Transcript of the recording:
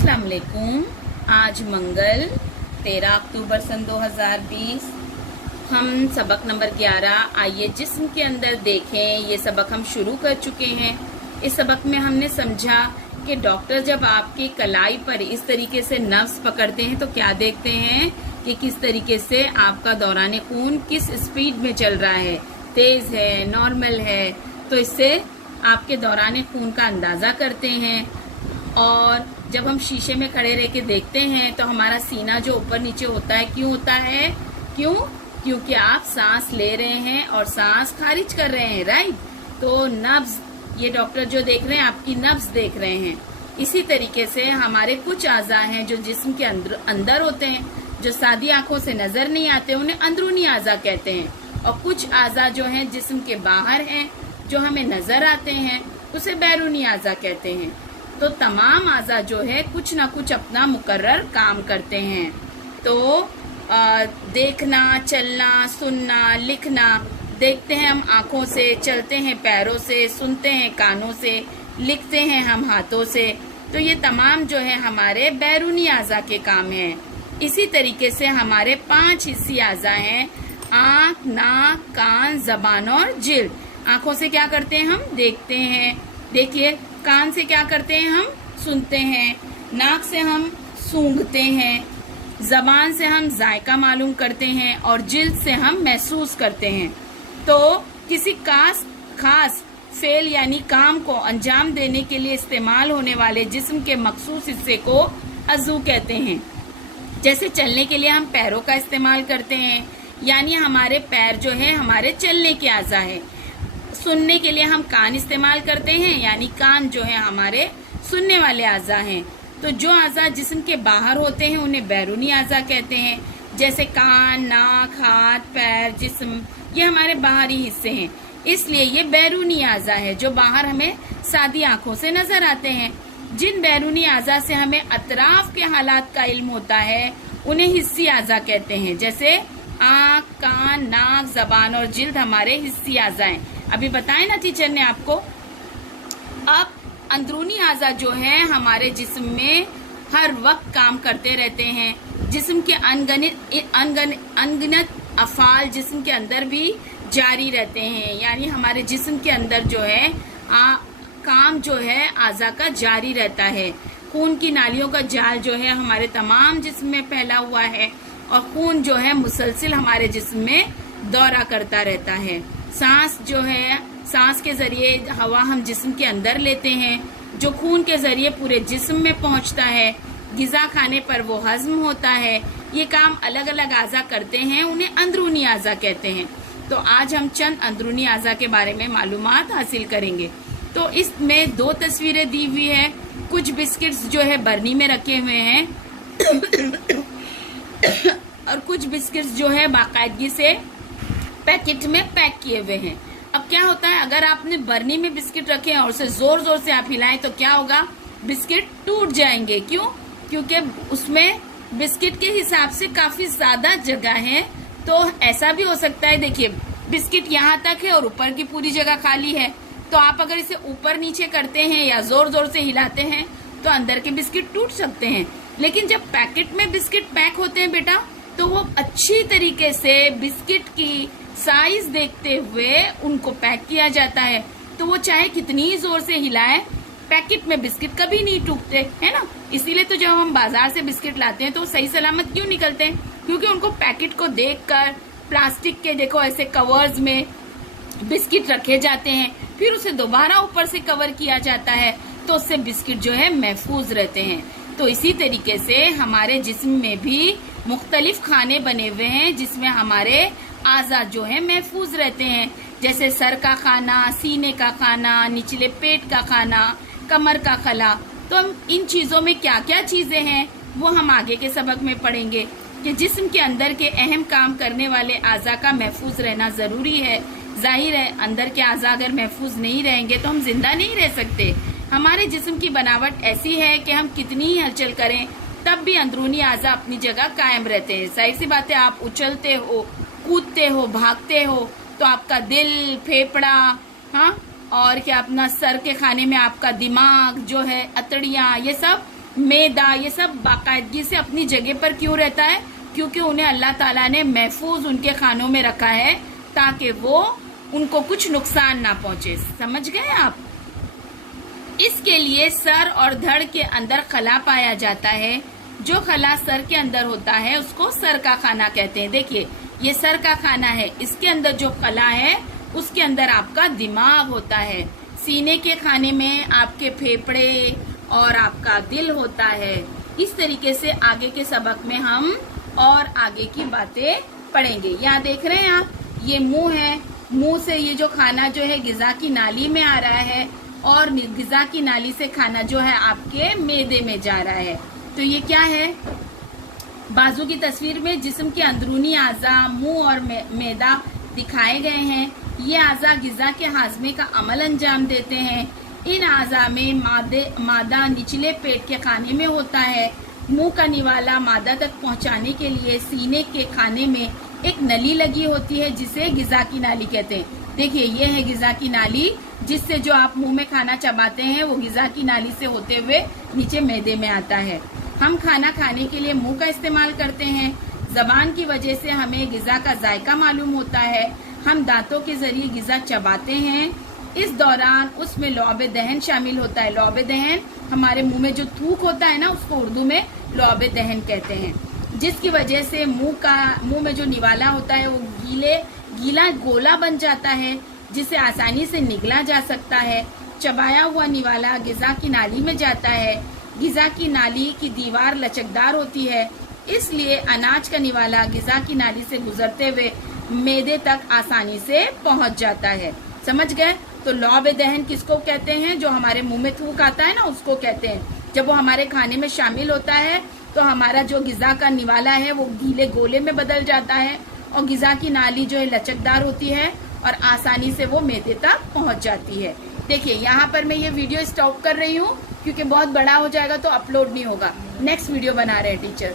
अस्सलाम वालेकुम। आज मंगल 13 अक्टूबर सन 2020। हम सबक नंबर 11 आइए जिस्म के अंदर देखें, ये सबक हम शुरू कर चुके हैं। इस सबक में हमने समझा कि डॉक्टर जब आपकी कलाई पर इस तरीके से नर्व्स पकड़ते हैं तो क्या देखते हैं कि किस तरीके से आपका दौरान खून किस स्पीड में चल रहा है, तेज है, नॉर्मल है। तो इससे आपके दौरान खून का अंदाजा करते हैं। और जब हम शीशे में खड़े रह के देखते हैं तो हमारा सीना जो ऊपर नीचे होता है, क्यों होता है? क्योंकि आप सांस ले रहे हैं और सांस खारिज कर रहे हैं, राइट। तो नब्ज, ये डॉक्टर जो देख रहे हैं आपकी नब्ज देख रहे हैं। इसी तरीके से हमारे कुछ आज़ा हैं जो जिस्म के अंदर होते हैं, जो सादी आंखों से नजर नहीं आते, उन्हें अंदरूनी आज़ा कहते हैं। और कुछ आज़ा जो हैं जिस्म के बाहर हैं, जो हमें नजर आते हैं, उसे बैरूनी आज़ा कहते हैं। तो तमाम आज़ा जो है कुछ ना कुछ अपना मुकर्रर काम करते हैं। तो देखना, चलना, सुनना, लिखना, देखते हैं हम आँखों से, चलते हैं पैरों से, सुनते हैं कानों से, लिखते हैं हम हाथों से। तो ये तमाम जो है हमारे बैरूनी आज़ा के काम हैं। इसी तरीके से हमारे 5 हिस्सी आज़ा हैं: आँख, नाक, कान, जबान और जिल्द। आँखों से क्या करते हैं हम? देखते हैं। देखिए, कान से क्या करते हैं हम? सुनते हैं। नाक से हम सूंघते हैं। जबान से हम जायका मालूम करते हैं और जिल्द से हम महसूस करते हैं। तो किसी खास फेल यानी काम को अंजाम देने के लिए इस्तेमाल होने वाले जिस्म के मखसूस हिस्से को अज़ू कहते हैं। जैसे चलने के लिए हम पैरों का इस्तेमाल करते हैं, यानी हमारे पैर जो है हमारे चलने के आज़ा है। सुनने के लिए हम कान इस्तेमाल करते हैं, यानी कान जो है हमारे सुनने वाले आज़ा हैं। तो जो आज़ा जिस्म के बाहर होते हैं उन्हें बैरूनी आज़ा कहते हैं। जैसे कान, नाक, हाथ, पैर, जिस्म, ये हमारे बाहरी हिस्से हैं, इसलिए ये बैरूनी आज़ा है जो बाहर हमें सादी आंखों से नजर आते हैं। जिन बैरूनी आज़ा से हमें अतराफ के हालात का इल्म होता है उन्हें हिस्सी आज़ा कहते हैं। जैसे आँख, कान, नाक, जबान और जिल्द हमारे हिस्सी आज़ा हैं। अभी बताया ना टीचर ने आपको। अब अंदरूनी आज़ा जो है हमारे जिस्म में हर वक्त काम करते रहते हैं। जिस्म के अनगिनत अफ़ाल जिस्म के अंदर भी जारी रहते हैं, यानी हमारे जिस्म के अंदर जो है काम जो है आज़ा का जारी रहता है। खून की नालियों का जाल जो है हमारे तमाम जिस्म में फैला हुआ है और खून जो है मुसलसिल हमारे जिस्म में दौरा करता रहता है। सांस जो है, सांस के जरिए हवा हम जिस्म के अंदर लेते हैं, जो खून के जरिए पूरे जिस्म में पहुंचता है। गिज़ा खाने पर वो हजम होता है। ये काम अलग अलग आज़ा करते हैं, उन्हें अंदरूनी आज़ा कहते हैं। तो आज हम चंद अंदरूनी आज़ा के बारे में मालूमात हासिल करेंगे। तो इसमें 2 तस्वीरें दी हुई है। कुछ बिस्किट्स जो है बर्नी में रखे हुए हैं और कुछ बिस्किट्स जो है बाकायदगी से पैकेट में पैक किए हुए हैं। अब क्या होता है, अगर आपने बर्नी में बिस्किट रखे हैं और उसे जोर जोर से आप हिलाएं तो क्या होगा? बिस्किट टूट जाएंगे। क्यों? क्योंकि उसमें बिस्किट के हिसाब से काफी ज्यादा जगह है। तो ऐसा भी हो सकता है, देखिए बिस्किट यहाँ तक है और ऊपर की पूरी जगह खाली है। तो आप अगर इसे ऊपर नीचे करते हैं या जोर जोर से हिलाते हैं तो अंदर के बिस्किट टूट सकते हैं। लेकिन जब पैकेट में बिस्किट पैक होते हैं बेटा, तो वो अच्छी तरीके से बिस्किट की साइज देखते हुए उनको पैक किया जाता है। तो वो चाहे कितनी ही जोर से हिलाए, पैकेट में बिस्किट कभी नहीं टूटते, है ना। इसीलिए तो जब हम बाजार से बिस्किट लाते हैं तो सही सलामत क्यों निकलते हैं? क्योंकि उनको पैकेट को देखकर प्लास्टिक के देखो ऐसे कवर्स में बिस्किट रखे जाते हैं, फिर उसे दोबारा ऊपर से कवर किया जाता है, तो उससे बिस्किट जो है महफूज रहते हैं। तो इसी तरीके से हमारे जिस्म में भी मुख्तलिफ खाने बने हुए हैं जिसमें हमारे आज़ा जो है महफूज रहते हैं। जैसे सर का खाना, सीने का खाना, निचले पेट का खाना, कमर का खला। तो हम इन चीज़ों में क्या क्या चीज़ें हैं वो हम आगे के सबक में पढ़ेंगे कि जिस्म के अंदर के अहम काम करने वाले आज़ा का महफूज रहना ज़रूरी है। जाहिर है अंदर के आज़ा अगर महफूज नहीं रहेंगे तो हम जिंदा नहीं रह सकते। हमारे जिस्म की बनावट ऐसी है कि हम कितनी ही हलचल करें तब भी अंदरूनी आज़ा अपनी जगह कायम रहते हैं। जाहिर सी बात है, आप उछलते हो, कूदते हो, भागते हो तो आपका दिल, फेफड़ा, हाँ, और क्या अपना सर के खाने में आपका दिमाग जो है, अतड़ियाँ, ये सब मैदा, ये सब बाकायदगी से अपनी जगह पर क्यों रहता है? क्योंकि उन्हें अल्लाह ताला ने महफूज उनके खानों में रखा है ताकि वो उनको कुछ नुकसान ना पहुंचे। समझ गए आप? इसके लिए सर और धड़ के अंदर खला पाया जाता है। जो खला सर के अंदर होता है उसको सर का खाना कहते हैं। देखिए ये सर का खाना है, इसके अंदर जो खला है उसके अंदर आपका दिमाग होता है। सीने के खाने में आपके फेफड़े और आपका दिल होता है। इस तरीके से आगे के सबक में हम और आगे की बातें पढ़ेंगे। यहाँ देख रहे हैं आप, ये मुंह है, मुंह से ये जो खाना जो है गिजा की नाली में आ रहा है और गिजा की नाली से खाना जो है आपके मैदे में जा रहा है। तो ये क्या है? बाजू की तस्वीर में जिस्म के अंदरूनी आज़ा मुंह और मैदा दिखाए गए हैं। ये आज़ा गिजा के हाजमे का अमल अंजाम देते हैं। इन आज़ा में मादा निचले पेट के खाने में होता है। मुंह का निवाला मादा तक पहुंचाने के लिए सीने के खाने में एक नली लगी होती है जिसे गिजा की नाली कहते हैं। देखिए ये है गिजा की नाली, जिससे जो आप मुंह में खाना चबाते हैं वो गिजा की नाली से होते हुए नीचे मैदे में आता है। हम खाना खाने के लिए मुंह का इस्तेमाल करते हैं। जबान की वजह से हमें गिजा का जायका मालूम होता है। हम दांतों के जरिए गिजा चबाते हैं। इस दौरान उसमें लौब दहन शामिल होता है। लौब दहन हमारे मुंह में जो थूक होता है ना, उसको उर्दू में लौब दहन कहते हैं, जिसकी वजह से मुंह में जो निवाला होता है वो गीला गोला बन जाता है, जिसे आसानी से निगला जा सकता है। चबाया हुआ निवाला गिजा की नाली में जाता है। गिजा की नाली की दीवार लचकदार होती है, इसलिए अनाज का निवाला गिजा की नाली से गुजरते हुए मैदे तक आसानी से पहुंच जाता है। समझ गए? तो लौब दहन किसको कहते हैं? जो हमारे मुंह में थूक आता है ना, उसको कहते हैं। जब वो हमारे खाने में शामिल होता है तो हमारा जो गिजा का निवाला है वो गीले गोले में बदल जाता है और गिजा की नाली जो है लचकदार होती है और आसानी से वो मैदे तक पहुंच जाती है। देखिए यहाँ पर मैं ये वीडियो स्टॉप कर रही हूँ क्योंकि बहुत बड़ा हो जाएगा तो अपलोड नहीं होगा। नेक्स्ट वीडियो बना रहे हैं टीचर।